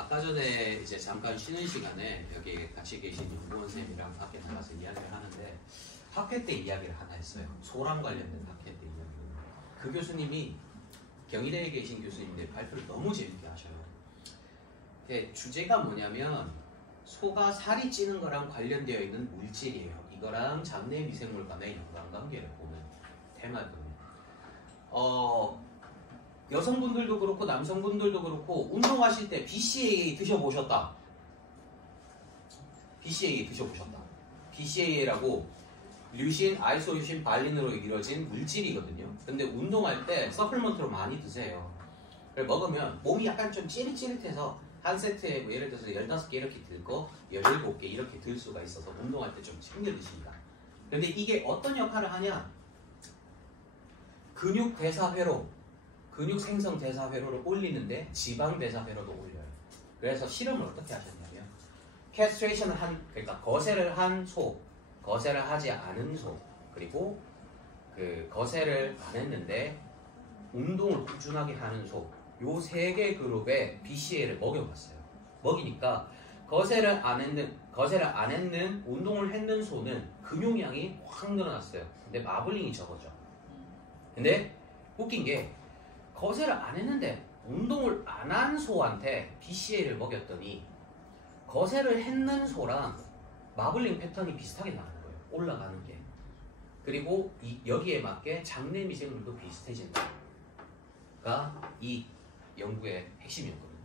아까 전에 이제 잠깐 쉬는 시간에 여기 같이 계신 연구원 쌤이랑 밖에 나가서 이야기를 하는데 학회 때 이야기를 하나 했어요. 소랑 관련된 학회 때 이야기를. 그 교수님이 경희대에 계신 교수님인데 발표를 너무 재밌게 하셔요. 주제가 뭐냐면 소가 살이 찌는 거랑 관련되어 있는 물질이에요. 이거랑 장내 미생물 간의 연관관계를 보는 테마거든요. 여성분들도 그렇고 남성분들도 그렇고 운동하실 때 BCAA 드셔보셨다. BCAA 드셔보셨다. BCAA라고 류신, 아이소류신, 발린으로 이루어진 물질이거든요. 근데 운동할 때 서플먼트로 많이 드세요. 그걸 먹으면 몸이 약간 좀 찌릿찌릿해서 한 세트에 뭐 예를 들어서 15개 이렇게 들고 17개 이렇게 들 수가 있어서 운동할 때 좀 챙겨 드십니다. 근데 이게 어떤 역할을 하냐? 근육 대사 회로, 근육 생성 대사 회로를 올리는데 지방 대사 회로도 올려요. 그래서 실험을 어떻게 하셨냐면 캐스트레이션을 그러니까 거세를 한 소, 거세를 하지 않은 소, 그리고 그 거세를 안 했는데 운동을 꾸준하게 하는 소, 요 세 개 그룹에 BCA를 먹여봤어요. 먹이니까 거세를 안 했는 운동을 했는 소는 근육량이 확 늘어났어요. 근데 마블링이 적어져. 근데 웃긴 게 거세를 안 했는데 운동을 안 한 소한테 BCA를 먹였더니 거세를 했는 소랑 마블링 패턴이 비슷하게 나는 거예요. 올라가는 게. 그리고 여기에 맞게 장내 미생물도 비슷해진다가 이 연구의 핵심이었거든요.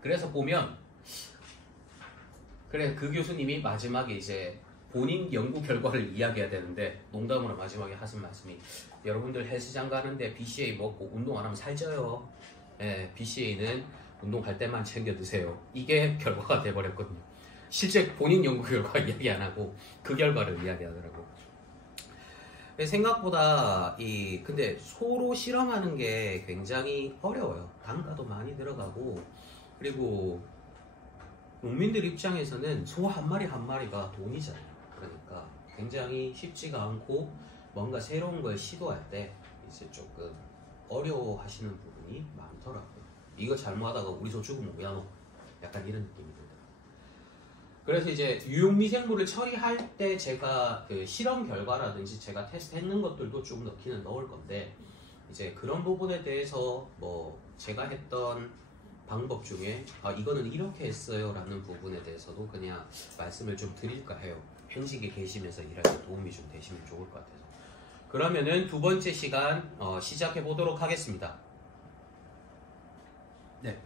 그래서 보면 그 교수님이 마지막에 이제 본인 연구 결과를 이야기해야 되는데 농담으로 마지막에 하신 말씀이 여러분들 헬스장 가는데 BCA 먹고 운동 안 하면 살쪄요. BCA는 운동할 때만 챙겨 드세요. 이게 결과가 돼버렸거든요. 실제 본인 연구 결과 이야기 안 하고 그 결과를 이야기하더라고. 생각보다 근데 소로 실험하는 게 굉장히 어려워요. 단가도 많이 들어가고, 그리고 농민들 입장에서는 소 한 마리 한 마리가 돈이잖아요. 그러니까 굉장히 쉽지가 않고 뭔가 새로운 걸 시도할 때 이제 조금 어려워하시는 부분이 많더라고요. 이거 잘못하다가 우리 소 죽으면 뭐야 너? 약간 이런 느낌이 들더라고요. 그래서 이제 유용미생물을 처리할 때 제가 그 실험 결과라든지 제가 테스트했는 것들도 좀 넣기는 넣을 건데, 이제 그런 부분에 대해서 뭐 제가 했던 방법 중에 이거는 이렇게 했어요 라는 부분에 대해서도 그냥 말씀을 좀 드릴까 해요. 현직에 계시면서 일할 때 도움이 좀 되시면 좋을 것 같아서. 그러면은 두 번째 시간 시작해 보도록 하겠습니다. 네.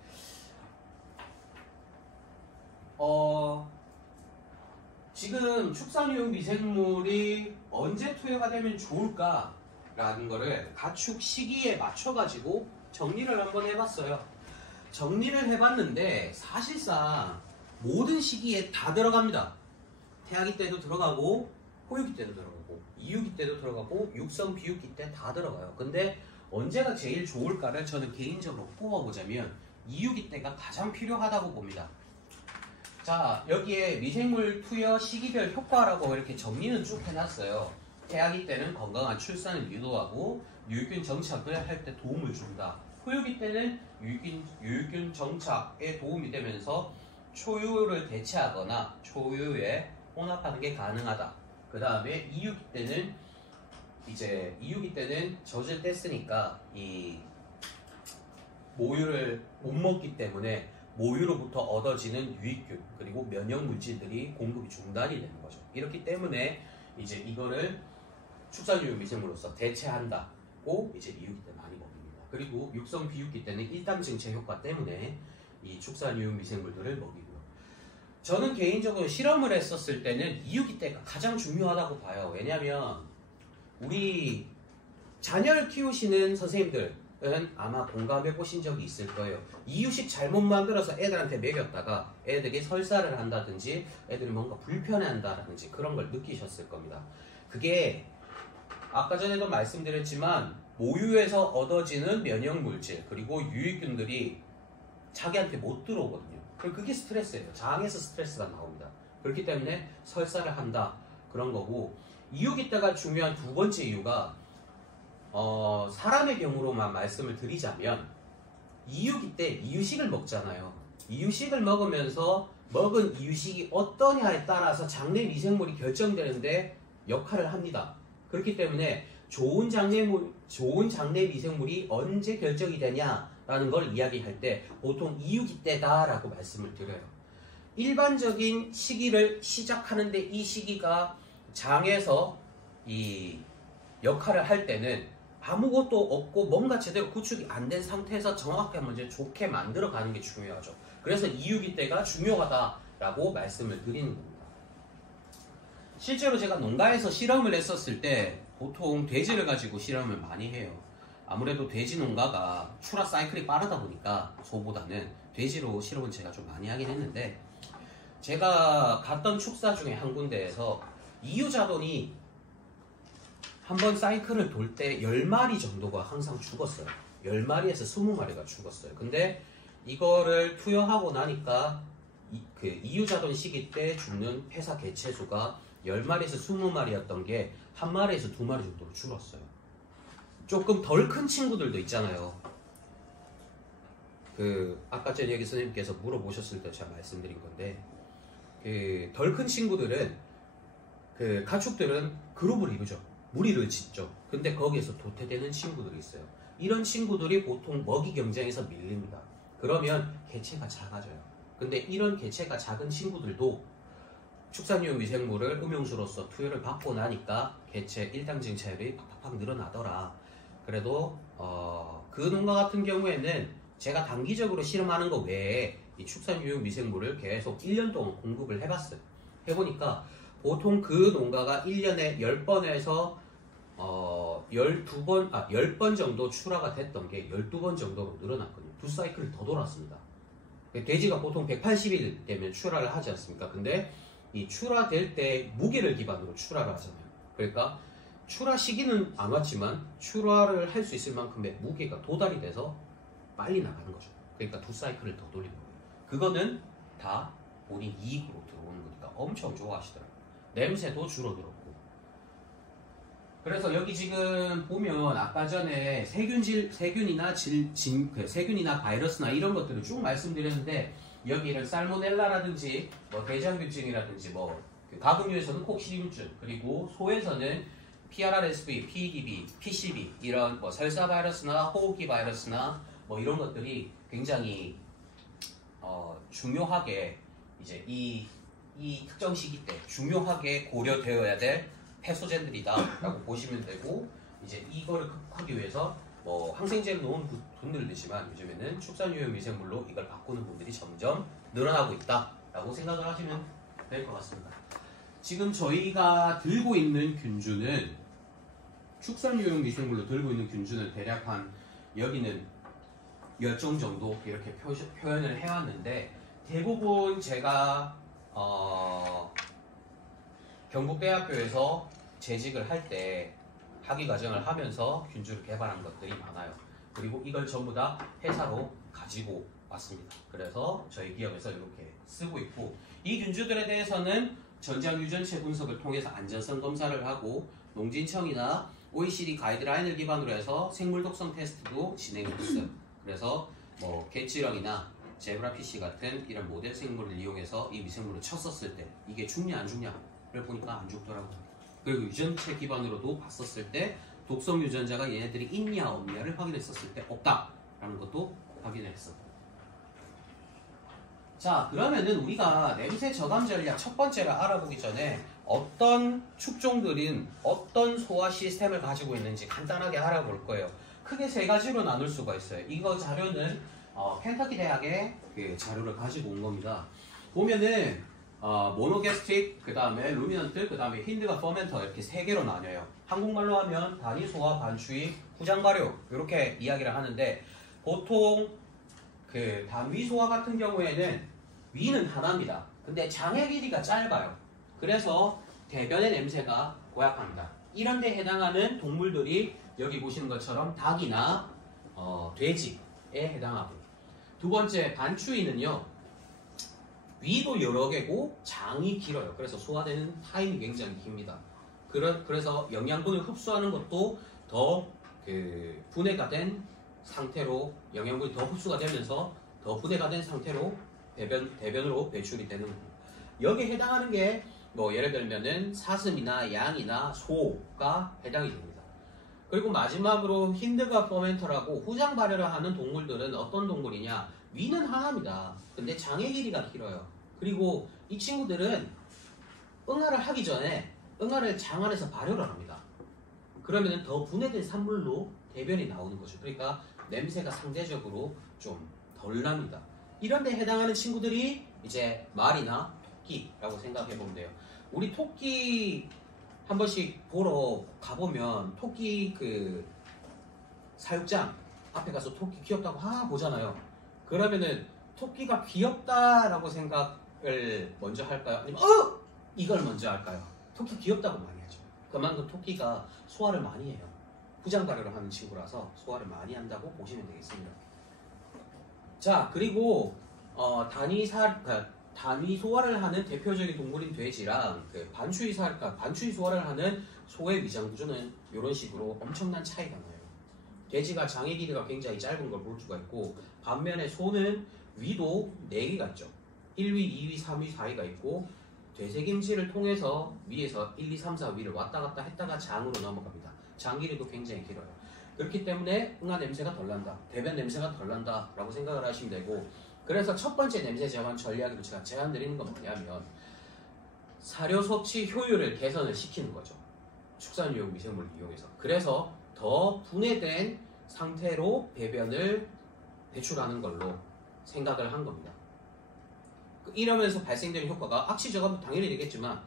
지금 축산유용 미생물이 언제 투여가 되면 좋을까라는 거를 가축 시기에 맞춰가지고 정리를 한번 해봤어요. 정리를 해봤는데 사실상 모든 시기에 다 들어갑니다. 태아기 때도 들어가고 포유기 때도 들어가고 이유기 때도 들어가고 육성 비육기 때 다 들어가요. 근데 언제가 제일 좋을까를 저는 개인적으로 뽑아보자면 이유기 때가 가장 필요하다고 봅니다. 자, 여기에 미생물 투여 시기별 효과라고 이렇게 정리는 쭉 해놨어요. 태아기 때는 건강한 출산을 유도하고 유익균 정착을 할 때 도움을 준다. 포유기 때는 유익균 정착에 도움이 되면서 초유를 대체하거나 초유에 혼합하는 게 가능하다. 그 다음에 이유기 때는 젖을 뗐으니까 이 모유를 못 먹기 때문에 모유로부터 얻어지는 유익균 그리고 면역 물질들이 공급이 중단이 되는 거죠. 이렇기 때문에 이제 이거를 축산유용 미생물로서 대체한다고 이제 이유기 때 많이 먹입니다. 그리고 육성 비육기 때는 일당 증체 효과 때문에 이 축산유용 미생물들을 먹이고요. 저는 개인적으로 실험을 했었을 때는 이유기 때가 가장 중요하다고 봐요. 왜냐하면 우리 자녀를 키우시는 선생님들은 아마 공감해 보신 적이 있을 거예요. 이유식 잘못 만들어서 애들한테 먹였다가 애들이 설사를 한다든지 애들이 뭔가 불편해한다든지 그런 걸 느끼셨을 겁니다. 그게 아까 전에도 말씀드렸지만 모유에서 얻어지는 면역 물질 그리고 유익균들이 자기한테 못 들어오거든요. 그게 스트레스예요. 장에서 스트레스가 나옵니다. 그렇기 때문에 설사를 한다 그런 거고, 이유기 때가 중요한 두 번째 이유가 사람의 경우로만 말씀을 드리자면 이유기 때 이유식을 먹잖아요. 이유식을 먹으면서 먹은 이유식이 어떠냐에 따라서 장내 미생물이 결정되는데 역할을 합니다. 그렇기 때문에 좋은 장내 미생물이 언제 결정이 되냐라는 걸 이야기할 때 보통 이유기 때다라고 말씀을 드려요. 일반적인 시기를 시작하는데 이 시기가 장에서 이 역할을 할 때는 아무것도 없고 뭔가 제대로 구축이 안 된 상태에서 정확하게 먼저 좋게 만들어 가는 게 중요하죠. 그래서 이유기 때가 중요하다라고 말씀을 드리는 겁니다. 실제로 제가 농가에서 실험을 했었을 때 보통 돼지를 가지고 실험을 많이 해요. 아무래도 돼지 농가가 출하 사이클이 빠르다 보니까 소보다는 돼지로 실험을 제가 좀 많이 하긴 했는데, 제가 갔던 축사 중에 한 군데에서 이유자돈이 한번 사이클을 돌 때 10마리 정도가 항상 죽었어요. 10마리에서 20마리가 죽었어요. 근데 이거를 투여하고 나니까 그 이유자돈 시기 때 죽는 폐사 개체수가 10마리에서 20마리였던 게 1마리에서 2마리 정도로 줄었어요. 조금 덜 큰 친구들도 있잖아요. 아까 전에 여기 선생님께서 물어보셨을 때 제가 말씀드린 건데, 덜 큰 친구들은 가축들은 그룹을 이루죠. 무리를 짓죠. 근데 거기에서 도태되는 친구들이 있어요. 이런 친구들이 보통 먹이 경쟁에서 밀립니다. 그러면 개체가 작아져요. 근데 이런 개체가 작은 친구들도 축산용 미생물을 음용수로서 투여를 받고 나니까 개체 일당 증차율이 팍팍 늘어나더라. 그래도 그 농가 같은 경우에는 제가 단기적으로 실험하는 거 외에 이 축산용 미생물을 계속 1년 동안 공급을 해봤어요. 해보니까 보통 그 농가가 1년에 10번에서 10번 정도 출하가 됐던 게 12번 정도로 늘어났거든요. 두 사이클을 더 돌았습니다. 돼지가 보통 180일 되면 출하를 하지 않습니까? 근데 이 출하될 때 무게를 기반으로 출하를 하잖아요. 그러니까 출하 시기는 안 왔지만 출하를 할 수 있을 만큼의 무게가 도달이 돼서 빨리 나가는 거죠. 그러니까 두 사이클을 더 돌리는 거예요. 그거는 다 본인 이익으로 들어오는 거니까 엄청 좋아하시더라고요. 냄새도 줄어들었고. 그래서 여기 지금 보면 아까 전에 세균이나 세균이나 바이러스나 이런 것들을 쭉 말씀드렸는데, 여기를 살모넬라라든지 대장균증이라든지 가금류에서는 kok실이균증, 그리고 소에서는 PRRSV, PEDB, PCB 이런 설사 바이러스나 호흡기 바이러스나 이런 것들이 굉장히 중요하게 이제 이 특정 시기 때 중요하게 고려되어야 될 패소젠들이다라고 보시면 되고, 이제 이거를 극복하기 위해서 항생제를 놓은 분들도 있지만 요즘에는 축산유형 미생물로 이걸 바꾸는 분들이 점점 늘어나고 있다라고 생각을 하시면 될 것 같습니다. 지금 저희가 들고 있는 균주는 축산유형 미생물로 들고 있는 균주는 대략 한 여기는 10종 정도 이렇게 표현을 해왔는데, 대부분 제가 경북대학교에서 재직을 할 때 학위 과정을 하면서 균주를 개발한 것들이 많아요. 그리고 이걸 전부 다 회사로 가지고 왔습니다. 그래서 저희 기업에서 이렇게 쓰고 있고, 이 균주들에 대해서는 전장 유전체 분석을 통해서 안전성 검사를 하고 농진청이나 OECD 가이드라인을 기반으로 해서 생물 독성 테스트도 진행했어요. 그래서 개치령이나 제브라피쉬 같은 이런 모델 생물을 이용해서 이 미생물을 쳤었을 때 이게 죽냐 안 죽냐를 보니까 안 죽더라고요. 그리고 유전체 기반으로도 봤었을 때 독성 유전자가 얘네들이 있냐 없냐를 확인했었을 때 없다라는 것도 확인을 했었고. 자, 그러면은 우리가 냄새 저감 전략 첫 번째를 알아보기 전에 어떤 축종들인 어떤 소화 시스템을 가지고 있는지 간단하게 알아볼 거예요. 크게 세 가지로 나눌 수가 있어요. 이거 자료는 켄터키 대학의 그 자료를 가지고 온 겁니다. 보면은 모노게스트릭, 그 다음에 루미넌트, 그 다음에 힌드가 퍼멘터 이렇게 세 개로 나뉘어요. 한국말로 하면 단위 소화, 반추위, 후장 발효 이렇게 이야기를 하는데, 보통 그 단위 소화 같은 경우에는 위는 하나입니다. 근데 장의 길이가 짧아요. 그래서 대변의 냄새가 고약합니다. 이런 데 해당하는 동물들이 여기 보시는 것처럼 닭이나 돼지에 해당하고, 두 번째 반추위는요, 위도 여러 개고 장이 길어요. 그래서 소화되는 타임이 굉장히 깁니다. 그래서 영양분을 흡수하는 것도 더 분해가 된 상태로, 영양분이 더 흡수가 되면서 더 분해가 된 상태로 대변으로 배출이 되는 겁니다. 여기에 해당하는 게 뭐 예를 들면은 사슴이나 양이나 소가 해당이 됩니다. 그리고 마지막으로 힌드가 퍼멘터라고 후장 발열을 하는 동물들은 어떤 동물이냐? 위는 하나입니다. 근데 장의 길이가 길어요. 그리고 이 친구들은 응아를 하기 전에 응아를 장 안에서 발열을 합니다. 그러면 더 분해된 산물로 대변이 나오는 거죠. 그러니까 냄새가 상대적으로 좀 덜 납니다. 이런 데 해당하는 친구들이 이제 말이나 토끼라고 생각해 보면 돼요. 우리 토끼 한 번씩 보러 가보면 토끼 그 사육장 앞에 가서 토끼 귀엽다고 보잖아요. 그러면은 토끼가 귀엽다라고 생각을 먼저 할까요? 아니면 이걸 먼저 할까요? 토끼 귀엽다고 많이 하죠. 그만큼 토끼가 소화를 많이 해요. 후장 발열을 하는 친구라서 소화를 많이 한다고 보시면 되겠습니다. 자, 그리고 단위 소화를 하는 대표적인 동물인 돼지랑 그 반추위 소화를 하는 소의 위장 구조는 이런 식으로 엄청난 차이가 나요. 돼지가 장의 길이가 굉장히 짧은 걸 볼 수가 있고, 반면에 소는 위도 4개가 있죠. 1위, 2위, 3위, 4위가 있고, 되새김질을 통해서 위에서 1, 2, 3, 4위를 왔다 갔다 했다가 장으로 넘어갑니다. 장 길이도 굉장히 길어요. 그렇기 때문에 응아 냄새가 덜 난다, 대변 냄새가 덜 난다 라고 생각을 하시면 되고, 그래서 첫 번째 냄새 제한 전략으로 제가 제안드리는 건 뭐냐면 사료 섭취 효율을 개선을 시키는 거죠. 축산유용 미생물을 이용해서. 그래서 더 분해된 상태로 배변을 배출하는 걸로 생각을 한 겁니다. 이러면서 발생되는 효과가 악취저감도 당연히 되겠지만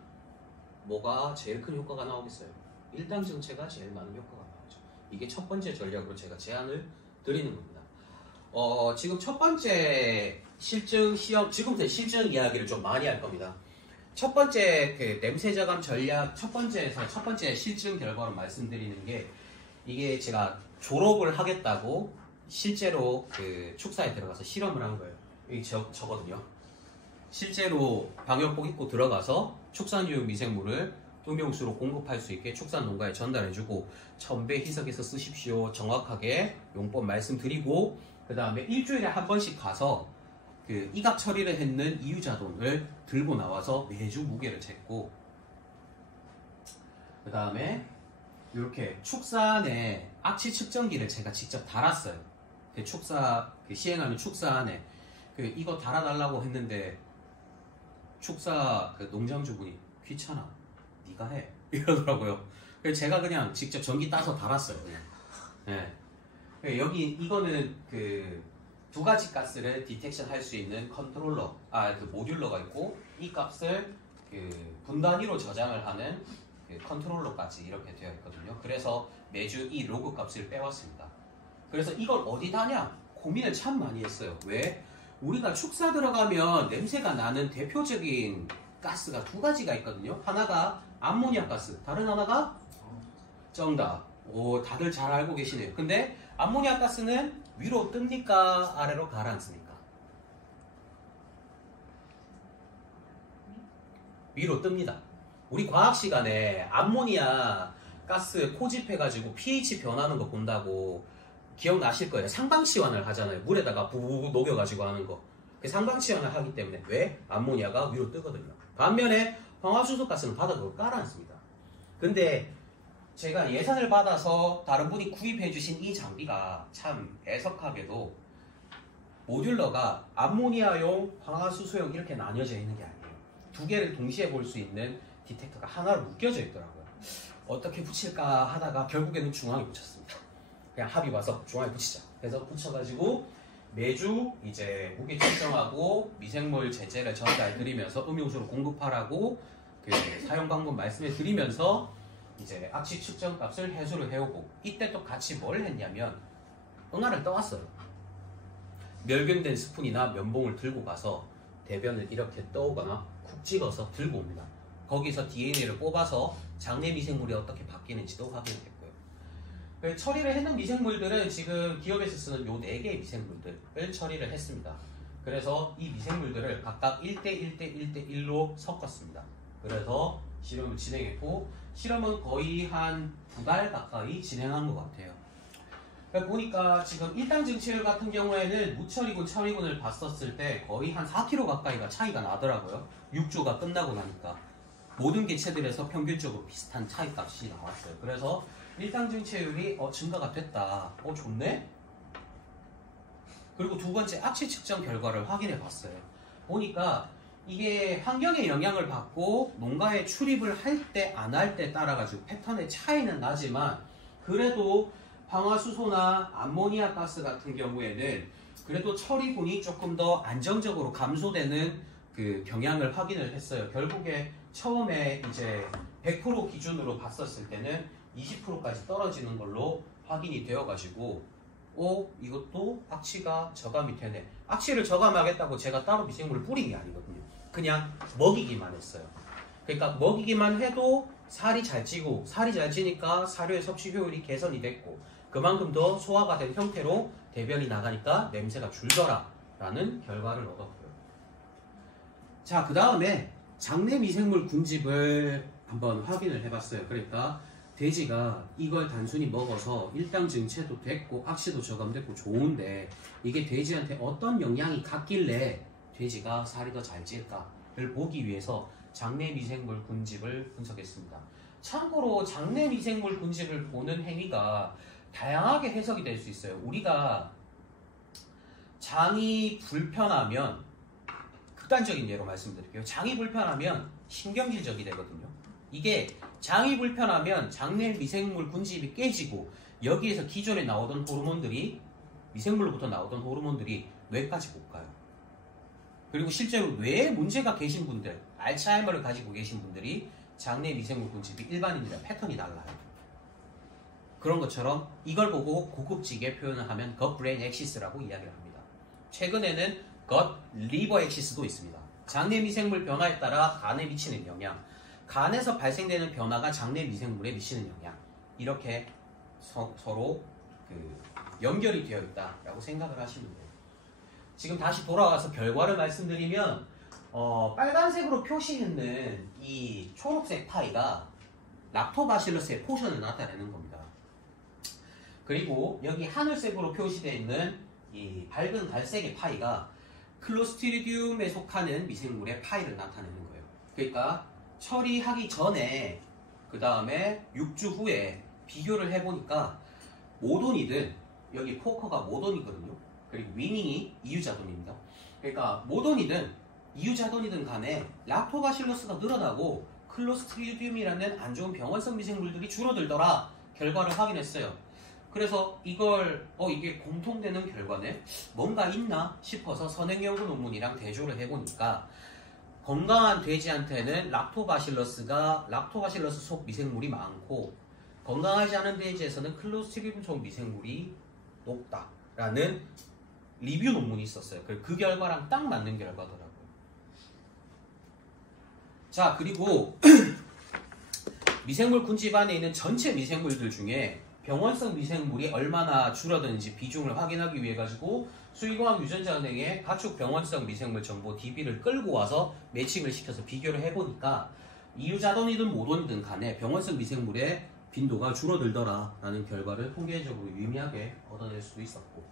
뭐가 제일 큰 효과가 나오겠어요? 일당 정체가 제일 많은 효과가 나오죠. 이게 첫 번째 전략으로 제가 제안을 드리는 겁니다. 지금 첫 번째 실증 시험, 지금부터 실증 이야기를 좀 많이 할 겁니다. 첫 번째 그 냄새 저감 전략, 첫 번째 실증 결과로 말씀드리는 게, 이게 제가 졸업을 하겠다고 실제로 그 축사에 들어가서 실험을 한 거예요. 여기 저거든요. 실제로 방역복 입고 들어가서 축산유용 미생물을 음용수로 공급할 수 있게 축산 농가에 전달해주고, 첨배 희석해서 쓰십시오. 정확하게 용법 말씀드리고, 그 다음에 일주일에 한 번씩 가서 그 이갑 처리를 했는 이유자돈을 들고 나와서 매주 무게를 쟀고, 그 다음에 이렇게 축산에 악취 측정기를 제가 직접 달았어요. 그 시행하는 축산에 이거 달아달라고 했는데 축사 그 농장주분이 귀찮아, 네가 해 이러더라고요. 그래서 제가 그냥 직접 전기 따서 달았어요. 그냥. 네. 이거는 그 2가지 가스를 디텍션 할 수 있는 컨트롤러, 그 모듈러가 있고, 이 값을 그 분 단위로 저장을 하는 그 컨트롤러까지 이렇게 되어 있거든요. 그래서 매주 이 로그 값을 빼왔습니다. 그래서 이걸 어디다 냐 고민을 참 많이 했어요. 왜? 우리가 축사 들어가면 냄새가 나는 대표적인 가스가 2가지가 있거든요. 하나가 암모니아 가스, 다른 하나가 정답. 다들 잘 알고 계시네요. 근데 암모니아 가스는 위로 뜹니까? 아래로 가라앉습니까? 위로 뜹니다. 우리 과학 시간에 암모니아 가스 포집해가지고 pH 변하는 거 본다고 기억나실 거예요. 상방치환을 하잖아요. 물에다가 부부부 녹여가지고 하는 거. 상방치환을 하기 때문에 왜? 암모니아가 위로 뜨거든요. 반면에 황화수소가스는 바닥으로 깔아앉습니다. 근데 제가 예산을 받아서 다른 분이 구입해 주신 이 장비가 참 애석하게도 모듈러가 암모니아용, 황화수소용 이렇게 나뉘어져 있는 게 아니에요. 2개를 동시에 볼 수 있는 디텍터가 하나로 묶여져 있더라고요. 어떻게 붙일까 하다가 결국에는 중앙에 붙였습니다. 그냥 합의 봐서 중앙에 붙이자. 그래서 붙여가지고 매주 이제 무게 측정하고 미생물 제재를 전달 드리면서 음용수로 공급하라고 그 사용 방법 말씀해 드리면서 이제 악취 측정 값을 해소를 해오고, 이때 또 같이 뭘 했냐면 응아를 떠왔어요. 멸균된 스푼이나 면봉을 들고 가서 대변을 이렇게 떠오거나 쿡 찍어서 들고 옵니다. 거기서 DNA를 뽑아서 장내 미생물이 어떻게 바뀌는지도 확인했고요. 처리를 했는 미생물들은 지금 기업에서 쓰는 요 4개의 미생물들을 처리를 했습니다. 그래서 이 미생물들을 각각 1대1대1대1로 섞었습니다. 그래서 실험을 진행했고, 실험은 거의 한 2달 가까이 진행한 것 같아요. 보니까 지금 일당 증체율 같은 경우에는 무처리군, 처리군을 봤었을 때 거의 한 4kg 가까이가 차이가 나더라고요. 6조가 끝나고 나니까 모든 개체들에서 평균적으로 비슷한 차이값이 나왔어요. 그래서 일당 증체율이 증가가 됐다. 좋네? 그리고 두 번째 악취 측정 결과를 확인해 봤어요. 보니까 이게 환경의 영향을 받고 농가에 출입을 할 때 안 할 때 따라 가지고 패턴의 차이는 나지만 그래도 방화수소나 암모니아 가스 같은 경우에는 그래도 처리군이 조금 더 안정적으로 감소되는 그 경향을 확인을 했어요. 결국에 처음에 이제 100% 기준으로 봤었을 때는 20%까지 떨어지는 걸로 확인이 되어가지고 이것도 악취가 저감이 되네. 악취를 저감하겠다고 제가 따로 미생물을 뿌린 게 아니거든요. 그냥 먹이기만 했어요. 그러니까 먹이기만 해도 살이 잘 찌고 살이 잘 찌니까 사료의 섭취 효율이 개선이 됐고 그만큼 더 소화가 된 형태로 대변이 나가니까 냄새가 줄더라 라는 결과를 얻었고요. 자, 그 다음에 장내 미생물 군집을 한번 확인을 해봤어요. 그러니까 돼지가 이걸 단순히 먹어서 일당 증체도 됐고 악취도 저감됐고 좋은데 이게 돼지한테 어떤 영향이 갔길래 돼지가 살이 더 잘 찔까를 보기 위해서 장내 미생물 군집을 분석했습니다. 참고로 장내 미생물 군집을 보는 행위가 다양하게 해석이 될 수 있어요. 우리가 장이 불편하면 극단적인 예로 말씀드릴게요. 장이 불편하면 신경질적이 되거든요. 이게 장이 불편하면 장내 미생물 군집이 깨지고 여기에서 기존에 나오던 호르몬들이 미생물로부터 나오던 호르몬들이 뇌까지 못 가요. 그리고 실제로 뇌에 문제가 계신 분들, 알츠하이머를 가지고 계신 분들이 장내 미생물 군집이 일반인들의 패턴이 달라요. 그런 것처럼 이걸 보고 고급지게 표현을 하면 gut brain axis라고 이야기를 합니다. 최근에는 gut liver axis도 있습니다. 장내 미생물 변화에 따라 간에 미치는 영향, 간에서 발생되는 변화가 장내 미생물에 미치는 영향, 이렇게 서로 연결이 되어 있다라고 생각을 하시면 돼요. 지금 다시 돌아와서 결과를 말씀드리면 빨간색으로 표시했는 이 초록색 파이가 락토바실러스의 포션을 나타내는 겁니다. 그리고 여기 하늘색으로 표시되어 있는 이 밝은 갈색의 파이가 클로스트리디움에 속하는 미생물의 파이를 나타내는 거예요. 그러니까 처리하기 전에 그 다음에 6주 후에 비교를 해보니까 모돈이든 여기 포커가 모돈이거든요. 그리고 위닝이 이유자돈입니다. 그러니까 모돈이든 이유자돈이든 간에 락토바실러스가 늘어나고 클로스트리디움이라는 안 좋은 병원성 미생물들이 줄어들더라 결과를 확인했어요. 그래서 이게 공통되는 결과네? 뭔가 있나 싶어서 선행연구 논문이랑 대조를 해보니까 건강한 돼지한테는 락토바실러스 속 미생물이 많고 건강하지 않은 돼지에서는 클로스트리디움 속 미생물이 높다라는 리뷰 논문이 있었어요. 그 결과랑 딱 맞는 결과더라고요. 자, 그리고 미생물 군집 안에 있는 전체 미생물들 중에 병원성 미생물이 얼마나 줄어드는지 비중을 확인하기 위해 가지고 수의공학 유전자은행에 가축 병원성 미생물 정보 DB를 끌고 와서 매칭을 시켜서 비교를 해보니까 이유자돈이든 모돈이든 간에 병원성 미생물의 빈도가 줄어들더라 라는 결과를 통계적으로 유의미하게 얻어낼 수도 있었고,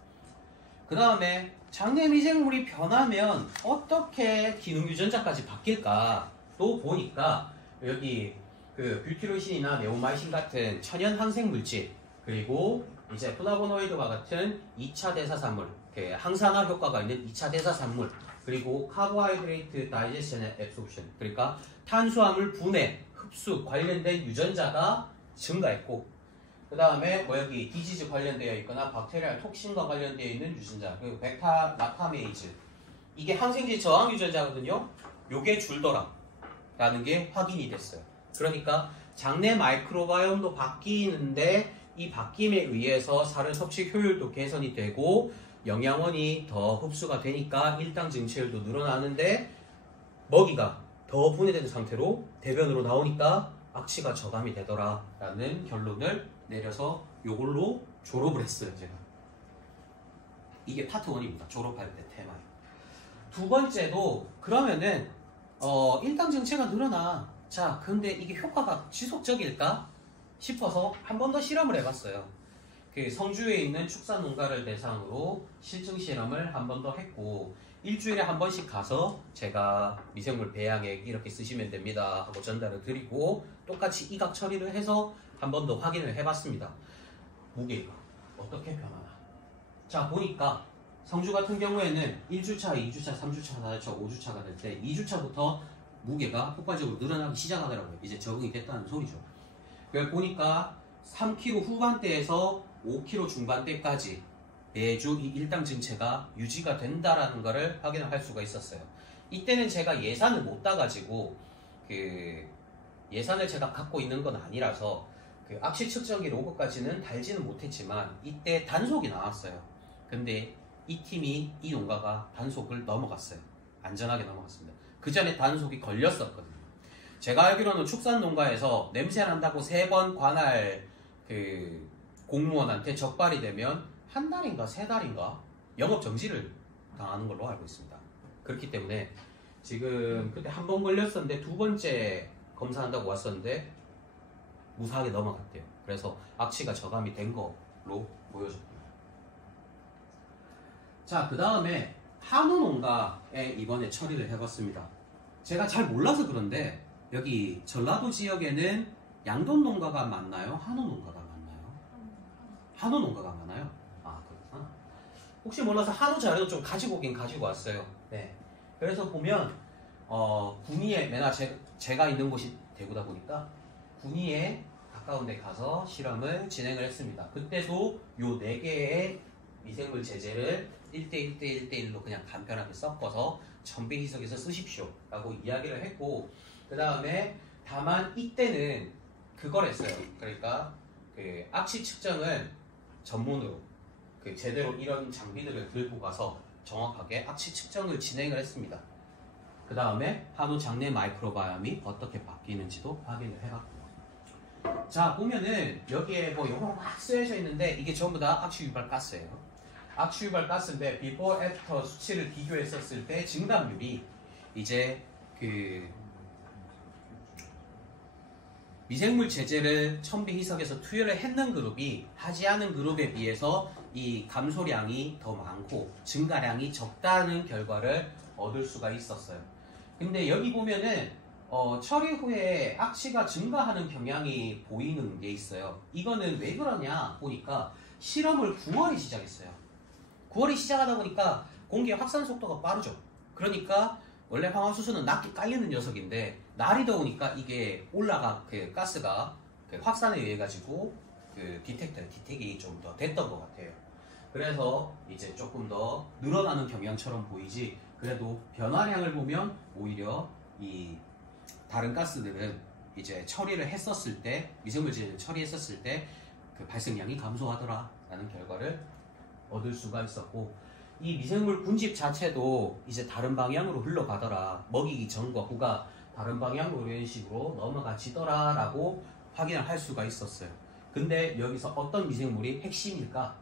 그 다음에 장내 미생물이 변하면 어떻게 기능 유전자까지 바뀔까 또 보니까 여기 뷰티로신이나 네오마이신 같은 천연 항생 물질, 그리고 이제 플라보노이드와 같은 2차 대사산물, 항산화 효과가 있는 2차 대사산물, 그리고 카보하이드레이트 다이제션 앱소프션, 그러니까 탄수화물 분해, 흡수 관련된 유전자가 증가했고, 그 다음에 여기 디지즈 관련되어 있거나 박테리아 톡신과 관련되어 있는 유전자, 그리고 베타 라카메이즈, 이게 항생제 저항 유전자거든요. 요게 줄더라 라는 게 확인이 됐어요. 그러니까 장내 마이크로바이옴도 바뀌는데 이 바뀜에 의해서 사료 섭취 효율도 개선이 되고 영양원이 더 흡수가 되니까 일당 증체율도 늘어나는데 먹이가 더 분해된 상태로 대변으로 나오니까 악취가 저감이 되더라 라는 결론을 내려서 요걸로 졸업을 했어요. 제가 이게 파트 1입니다. 졸업할 때 테마예요. 두 번째도 그러면은 일당 증체가 늘어나, 자 근데 이게 효과가 지속적일까 싶어서 한 번 더 실험을 해봤어요. 그 성주에 있는 축산농가를 대상으로 실증 실험을 한 번 더 했고 일주일에 한 번씩 가서 제가 미생물 배양액 이렇게 쓰시면 됩니다 하고 전달을 드리고 똑같이 이각 처리를 해서 한 번 더 확인을 해봤습니다. 무게가 어떻게 변하나. 자 보니까 성주 같은 경우에는 1주차, 2주차, 3주차, 4주차, 5주차가 될 때 2주차부터 무게가 폭발적으로 늘어나기 시작하더라고요. 이제 적응이 됐다는 소리죠. 그래서 보니까 3kg 후반대에서 5kg 중반대까지 매주 이 일당 증체가 유지가 된다라는 것을 확인을 할 수가 있었어요. 이때는 제가 예산을 못 따가지고 그 예산을 제가 갖고 있는 건 아니라서 그 악시 측정기 로고까지는 달지는 못했지만 이때 단속이 나왔어요. 근데 이 팀이 이 농가가 단속을 넘어갔어요. 안전하게 넘어갔습니다. 그 전에 단속이 걸렸었거든요. 제가 알기로는 축산 농가에서 냄새 난다고 3번 관할 그 공무원한테 적발이 되면 한 달인가 3달인가 영업 정지를 당하는 걸로 알고 있습니다. 그렇기 때문에 지금 그때 한 번 걸렸었는데 2번째 검사한다고 왔었는데 무사하게 넘어갔대요. 그래서 악취가 저감이 된 걸로 보여졌고요. 자, 그 다음에 한우 농가에 이번에 처리를 해봤습니다. 제가 잘 몰라서 그런데 여기 전라도 지역에는 양돈 농가가 많나요? 한우 농가가 많나요? 한우 농가가 많아요? 아, 그렇구나. 혹시 몰라서 한우 자료 좀 가지고 오긴 가지고 왔어요. 네. 그래서 보면 군위에 맨날 제가 있는 곳이 대구다 보니까 군위에 가까운 데 가서 실험을 진행을 했습니다. 그때도 요 4개의 미생물 제제를 1대1, 1대1로 그냥 간편하게 섞어서 천배 희석해서 쓰십시오 라고 이야기를 했고 그 다음에 다만 이때는 그걸 했어요. 그러니까 그 악취 측정을 전문으로 그 제대로 이런 장비들을 들고 가서 정확하게 악취 측정을 진행을 했습니다. 그 다음에 한우 장내 마이크로바이옴이 어떻게 바뀌는지도 확인을 해봤고 자 보면은 여기에 뭐 영어로 막 쓰여져 있는데 이게 전부 다 악취 유발 가스예요. 악취 유발 가스인데 비포 애프터 수치를 비교했었을 때 증감률이 이제 그 미생물 제제를 천배 희석해서 투여를 했는 그룹이 하지 않은 그룹에 비해서 이 감소량이 더 많고 증가량이 적다는 결과를 얻을 수가 있었어요. 근데 여기 보면은 처리 후에 악취가 증가하는 경향이 보이는 게 있어요. 이거는 왜 그러냐 보니까 실험을 9월에 시작했어요. 9월에 시작하다 보니까 공기의 확산 속도가 빠르죠. 그러니까 원래 황화수소는 낮게 깔리는 녀석인데 날이 더우니까 이게 그 가스가 그 확산에 의해 가지고 그 디텍이 좀 더 됐던 것 같아요. 그래서 이제 조금 더 늘어나는 경향처럼 보이지 그래도 변화량을 보면 오히려 이 다른 가스들은 이제 처리를 했었을 때 미생물질을 처리했었을 때 그 발생량이 감소하더라라는 결과를 얻을 수가 있었고 이 미생물 군집 자체도 이제 다른 방향으로 흘러가더라. 먹이기 전과 후가 다른 방향으로 이런 식으로 넘어가지더라 라고 확인을 할 수가 있었어요. 근데 여기서 어떤 미생물이 핵심일까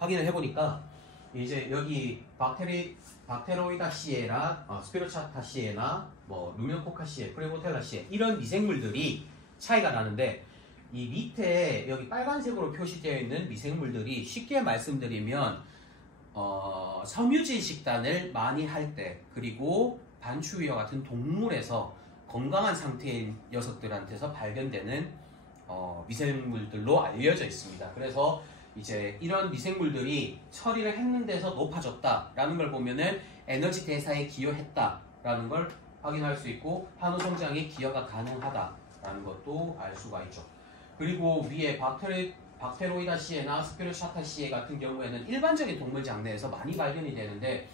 확인을 해보니까 이제 여기 박테로이다시에나 스피로차타시에나 뭐 루미노코카시에, 프레보텔라시에 이런 미생물들이 차이가 나는데 이 밑에 여기 빨간색으로 표시되어 있는 미생물들이 쉽게 말씀드리면 섬유질 식단을 많이 할 때 그리고 반추위와 같은 동물에서 건강한 상태인 녀석들한테서 발견되는 미생물들로 알려져 있습니다. 그래서 이제 이런 미생물들이 처리를 했는 데서 높아졌다라는 걸 보면은 에너지 대사에 기여했다라는 걸 확인할 수 있고 한우 성장에 기여가 가능하다라는 것도 알 수가 있죠. 그리고 위에 박테로이다시에나 스피로차타시에 같은 경우에는 일반적인 동물 장내에서 많이 발견이 되는데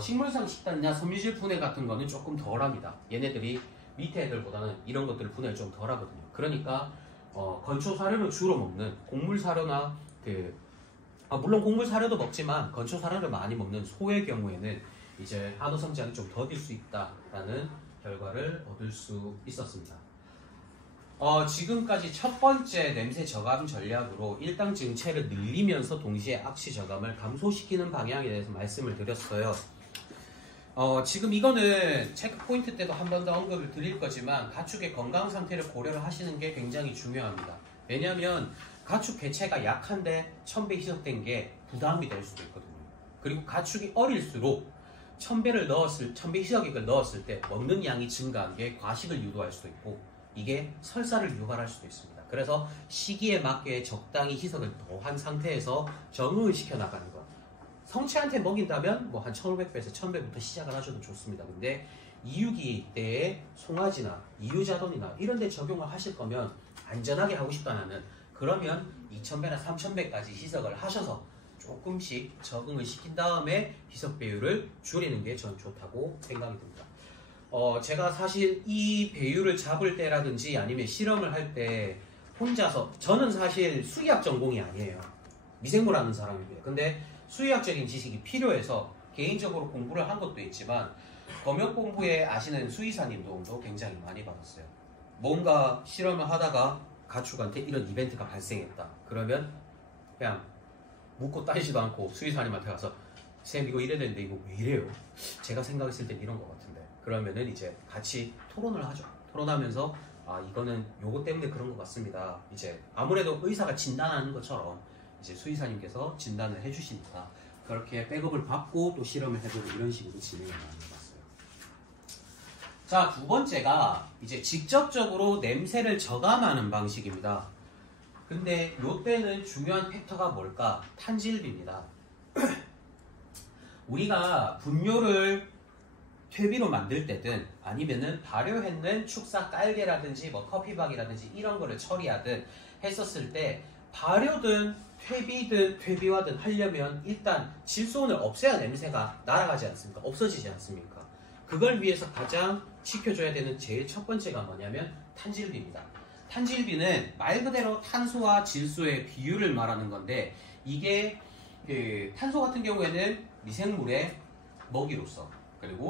식물성 식단이나 섬유질 분해 같은 거는 조금 덜합니다. 얘네들이 밑에 애들보다는 이런 것들을 분해를 좀 덜하거든요. 그러니까 건초 사료를 주로 먹는 곡물 사료나 물론 곡물 사료도 먹지만 건초 사료를 많이 먹는 소의 경우에는 이제 한우 성장이 좀 더딜 수 있다라는 결과를 얻을 수 있었습니다. 지금까지 첫 번째 냄새 저감 전략으로 일당 증체를 늘리면서 동시에 악취 저감을 감소시키는 방향에 대해서 말씀을 드렸어요. 지금 이거는 체크 포인트 때도 한 번 더 언급을 드릴 거지만 가축의 건강 상태를 고려를 하시는 게 굉장히 중요합니다. 왜냐하면 가축 개체가 약한데 1000배 희석된 게 부담이 될 수도 있거든요. 그리고 가축이 어릴수록 1000배 희석액을 넣었을 때 먹는 양이 증가한 게 과식을 유도할 수도 있고 이게 설사를 유발할 수도 있습니다. 그래서 시기에 맞게 적당히 희석을 더한 상태에서 적응을 시켜나가는 것. 성체한테 먹인다면 뭐 한 1500배에서 1000배부터 시작을 하셔도 좋습니다. 근데 이유기 때에 송아지나 이유자돈이나 이런 데 적용을 하실 거면 안전하게 하고 싶다 나는 그러면 2000배나 3000배까지 희석을 하셔서 조금씩 적응을 시킨 다음에 희석 배율을 줄이는 게 전 좋다고 생각이 듭니다. 제가 사실 이 배율을 잡을 때라든지 아니면 실험을 할 때 혼자서 저는 사실 수의학 전공이 아니에요. 미생물 하는 사람이에요. 근데 수의학적인 지식이 필요해서 개인적으로 공부를 한 것도 있지만 검역 공부에 아시는 수의사님 도움도 굉장히 많이 받았어요. 뭔가 실험을 하다가 가축한테 이런 이벤트가 발생했다. 그러면 그냥 묻고 따지지도 않고 수의사님한테 가서 쌤 이거 이래야 되는데 이거 왜 이래요? 제가 생각했을 땐 이런 것 같은데 그러면은 이제 같이 토론을 하죠. 토론하면서 아 이거는 요거 때문에 그런 것 같습니다. 이제 아무래도 의사가 진단하는 것처럼 이제 수의사님께서 진단을 해주시니까 그렇게 백업을 받고 또 실험을 해보고 이런 식으로 진행을 많이 해봤어요. 자, 두 번째가 이제 직접적으로 냄새를 저감하는 방식입니다. 근데 요때는 중요한 팩터가 뭘까? 탄질비입니다. 우리가 분뇨를 퇴비로 만들 때든 아니면은 발효했는 축사 깔개라든지 뭐 커피박이라든지 이런 거를 처리하든 했었을 때 발효든 퇴비든 퇴비화든 하려면 일단 질소원을 없애야 냄새가 날아가지 않습니까? 없어지지 않습니까? 그걸 위해서 가장 지켜줘야 되는 제일 첫 번째가 뭐냐면 탄질비입니다. 탄질비는 말 그대로 탄소와 질소의 비율을 말하는 건데 이게 탄소 같은 경우에는 미생물의 먹이로서 그리고